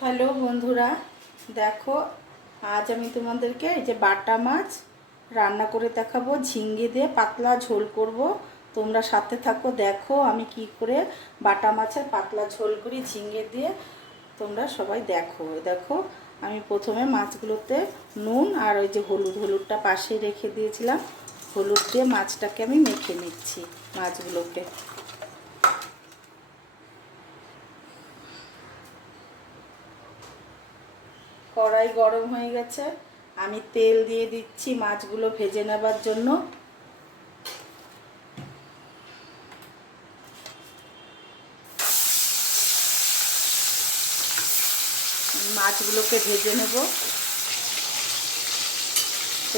Hello বন্ধুরা, দেখো আজ আমি তোমাদেরকে এই যে বাটা মাছ রান্না করে দেখাবো। ঝিঙ্গে দিয়ে পাতলা ঝোল করব। তোমরা সাথে থাকো, দেখো আমি কি করে বাটা মাছের পাতলা ঝোল করি ঝিঙ্গে দিয়ে। তোমরা সবাই দেখো। দেখো আমি প্রথমে মাছগুলোতে নুন আর ওই যে হলুদটা পাশে রেখে দিয়েছিলাম। হলুদ দিয়ে মাছটাকে আমি মেখে নিচ্ছি মাছগুলোকে। কড়াই গরম হয়ে গেছে, আমি তেল দিয়ে দিচ্ছি মাছগুলো ভেজে নেবার জন্য। মাছগুলোকে ভেজে নেব।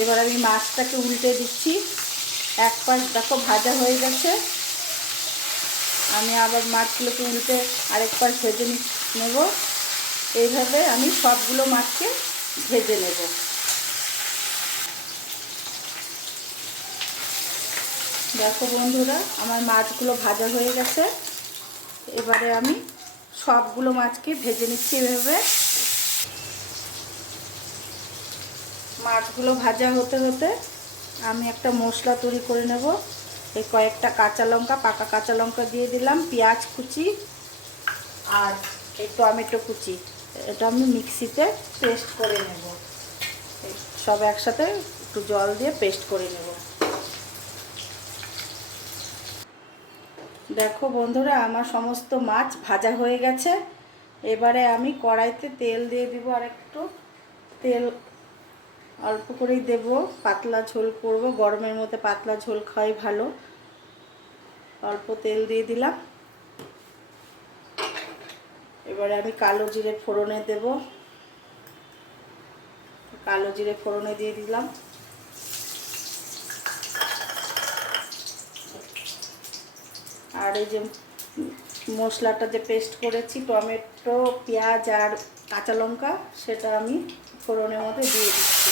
এবার আমি মাছটাকে উল্টে দিচ্ছি। এক পাশ দেখো ভাজা হয়ে গেছে, আমি আবার মাছগুলোকে উল্টে আরেক পাশ ভেজে নেব। এইভাবে আমি সবগুলো মাছকে ভেজে নেব। দেখো বন্ধুরা, আমার মাছগুলো ভাজা হয়ে গেছে। এবারে আমি সবগুলো মাছকে ভেজে নিচ্ছি। এভাবে মাছগুলো ভাজা হতে হতে আমি একটা মশলা তৈরি করে নেব। এই কয়েকটা কাঁচা লঙ্কা, পাকা কাঁচা লঙ্কা দিয়ে দিলাম, পেঁয়াজ কুচি আর এই টমেটো কুচি। এটা আমি মিক্সিতে পেস্ট করে নেব। সব একসাথে একটু জল দিয়ে পেস্ট করে নেব। দেখো বন্ধুরা, আমার সমস্ত মাছ ভাজা হয়ে গেছে। এবারে আমি কড়াইতে তেল দিয়ে দিব। আর একটু তেল অল্প করেই দেব, পাতলা ঝোল করব। গরমের মধ্যে পাতলা ঝোল খাওয়াই ভালো। অল্প তেল দিয়ে দিলাম। এবারে আমি কালো জিরে ফোড়নে দেব। কালো জিরে ফোড়নে দিয়ে দিলাম। আর এই যে মশলাটা যে পেস্ট করেছি, টমেটো, পেঁয়াজ আর কাঁচা লঙ্কা, সেটা আমি ফোড়নের মধ্যে দিয়ে দিচ্ছি।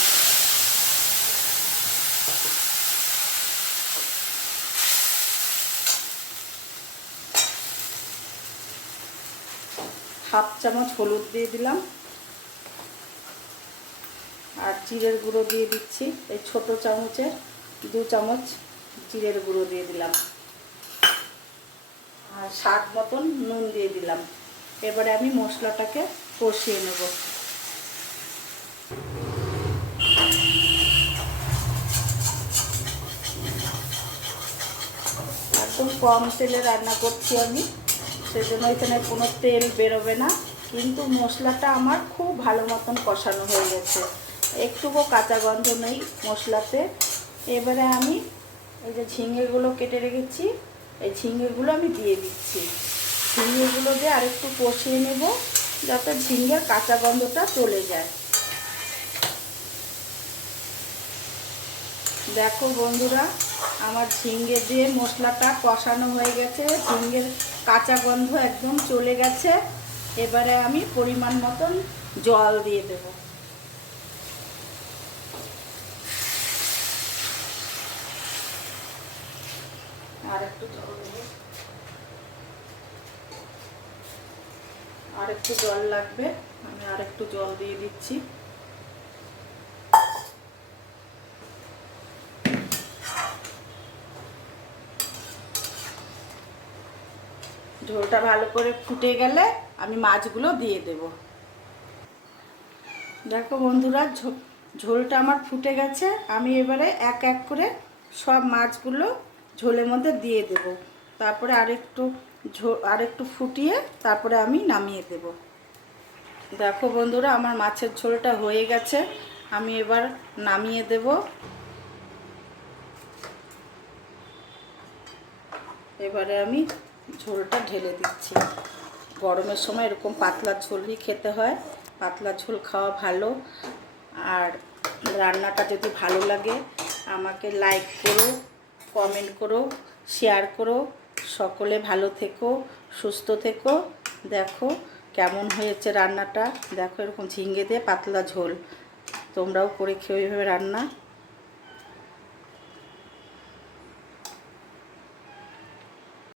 হাফ চামচ হলুদ দিয়ে দিলাম। আর জিরের গুঁড়ো দিয়ে দিচ্ছি, এই ছোট চামচের 2 চামচ জিরের গুঁড়ো দিয়ে দিলাম। আর স্বাদ মতন নুন দিয়ে দিলাম। এবারে আমি মশলাটাকে কষিয়ে নেব। একদম কম তেলে রান্না করছি আমি, সেজন্য এখানে কোনো তেল বেরোবে না। কিন্তু মশলাটা আমার খুব ভালো মতন কষানো হয়ে গেছে, একটুকু কাঁচা গন্ধ নেই মশলাতে। এবারে আমি এই যে ঝিঙেগুলো কেটে রেখেছি, এই ঝিঙেগুলো আমি দিয়ে দিচ্ছি। ঝিঙেগুলো দিয়ে আরেকটু কষিয়ে নেব, যাতে ঝিঙের কাঁচা গন্ধটা চলে যায়। দেখো বন্ধুরা, আমার ঝিঙ্গে দিয়ে মশলাটা কষানো হয়ে গেছে, ঝিঙ্গের কাঁচা গন্ধ একদম চলে গেছে। এবারে আমি পরিমাণ মতন জল দিয়ে দেব। আর একটু জল দেব, আর একটু জল লাগবে, আমি আর একটু জল দিয়ে দিচ্ছি। ঝোলটা ভালো করে ফুটে গেলে আমি মাছগুলো দিয়ে দেব। দেখো বন্ধুরা, ঝোলটা আমার ফুটে গেছে। আমি এবারে এক এক করে সব মাছগুলো ঝোলের মধ্যে দিয়ে দেব। তারপরে আরেকটু ফুটিয়ে তারপরে আমি নামিয়ে দেব। দেখো বন্ধুরা, আমার মাছের ঝোলটা হয়ে গেছে, আমি এবার নামিয়ে দেব। এবারে আমি ঝোলটা ঢেলে দিচ্ছি। গরমের সময় এরকম পাতলা ঝোলই খেতে হয়। পাতলা ঝোল খাওয়া ভালো। আর রান্নাটা যদি ভালো লাগে আমাকে লাইক করো, কমেন্ট করো, শেয়ার করো। সকলে ভালো থেকো, সুস্থ থেকো। দেখো কেমন হয়েছে রান্নাটা। দেখো এরকম ঝিঙ্গে দিয়ে পাতলা ঝোল। তোমরাও করে খেয়ে এইভাবে রান্না।